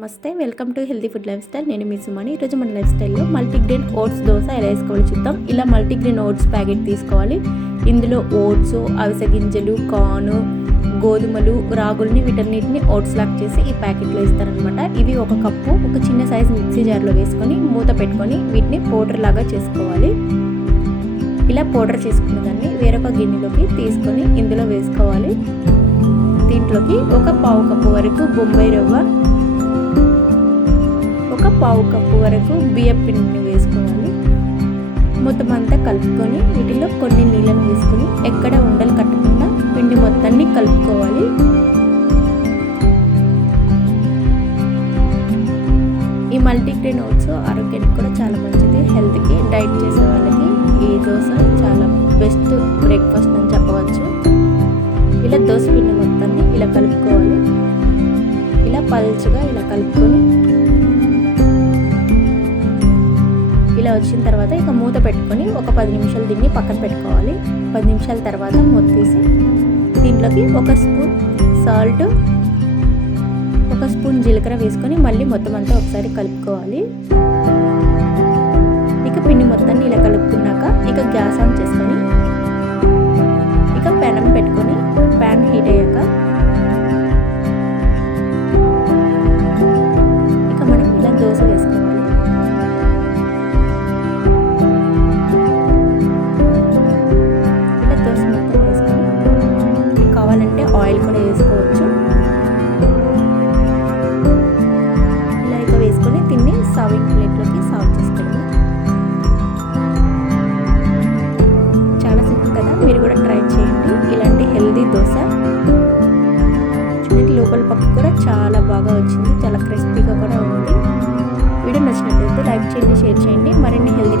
నమస్తే, welcome to healthy food life style. నేను మీ సుమని. ఈరోజు మన లైఫ్ స్టైల్లో మల్టీగ్రెయిన్ ఓట్స్ దోశ ఎలా వేసుకోవాలో చూద్దాం. ఇలా మల్టీగ్రెయిన్ ఓట్స్ ప్యాకెట్ తీసుకోవాలి. ఇందులో ఓట్స్, అవిసె గింజలు, కార్న్, గోధుమలు, రాగుల్ని వీటన్నిటిని ఓట్స్ లాక్ చేసి ఈ ప్యాకెట్లో ఇస్తారనమాట. ఇవి ఒక కప్పు ఒక చిన్న సైజు మిక్సీ జార్లో వేసుకొని మూత పెట్టుకొని వీటిని పౌడర్ లాగా చేసుకోవాలి. ఇలా పౌడర్ చేసుకున్న దాన్ని వేరొక గిన్నెలోకి తీసుకొని ఇందులో వేసుకోవాలి. దీంట్లోకి ఒక పావు కప్పు వరకు బొంబాయి రవ్వ, ఒక పావు కప్పు వరకు బియ్యం పిండిని వేసుకోవాలి. మొత్తం అంతా కలుపుకొని వీటిలో కొన్ని నీళ్ళను వేసుకొని ఎక్కడ ఉండలు కట్టకుండా పిండి మొత్తాన్ని కలుపుకోవాలి. ఈ మల్టీగ్రెయిన్ ఓట్స్ ఆరోగ్యానికి కూడా చాలా మంచిది. హెల్త్కి, డైట్ చేసే వాళ్ళకి ఈ దోశ చాలా బెస్ట్ బ్రేక్ఫాస్ట్ అని చెప్పవచ్చు. ఇలా దోశ పిండి మొత్తాన్ని ఇలా కలుపుకోవాలి. ఇలా పల్చగా ఇలా కలుపుకొని ఇలా వచ్చిన తర్వాత ఇక మూత పెట్టుకొని ఒక 10 నిమిషాలు దీన్ని పక్కన పెట్టుకోవాలి. 10 నిమిషాల తర్వాత మూత తీసి దీంట్లోకి ఒక స్పూన్ సాల్ట్, ఒక స్పూన్ జీలకర్ర వేసుకొని మళ్ళీ మొత్తం అంతా ఒకసారి కలుపుకోవాలి. ఇక పిండి మొత్తాన్ని ఇలా కలుపుకున్నాక ఇక గ్యాస్ ఆన్ చేసుకొని ఇక పెనం పెట్టుకొని ప్యాన్ హీట్ అయ్యాక ఇక మనం ఇలా దోశ వేసుకోవాలి. ఇలా దోశ మొత్తం వేసుకొని కావాలంటే ఆయిల్ కూడా వేసుకోవచ్చు. ఇలా ఇక వేసుకొని దీన్ని సర్వింగ్ ప్లేట్లోకి సర్వ్ చేసుకోవాలి. చాలా సింపుల్ కదా, మీరు కూడా ట్రై చేయండి. ఇలాంటి హెల్దీ దోశ చూడండి, లోపల పక్క కూడా చాలా బాగా వచ్చింది, చాలా క్రిస్పీగా కూడా ఉంది. వీడియో నచ్చినట్లయితే లైక్ చేయండి, షేర్ చేయండి. మరిన్ని హెల్దీ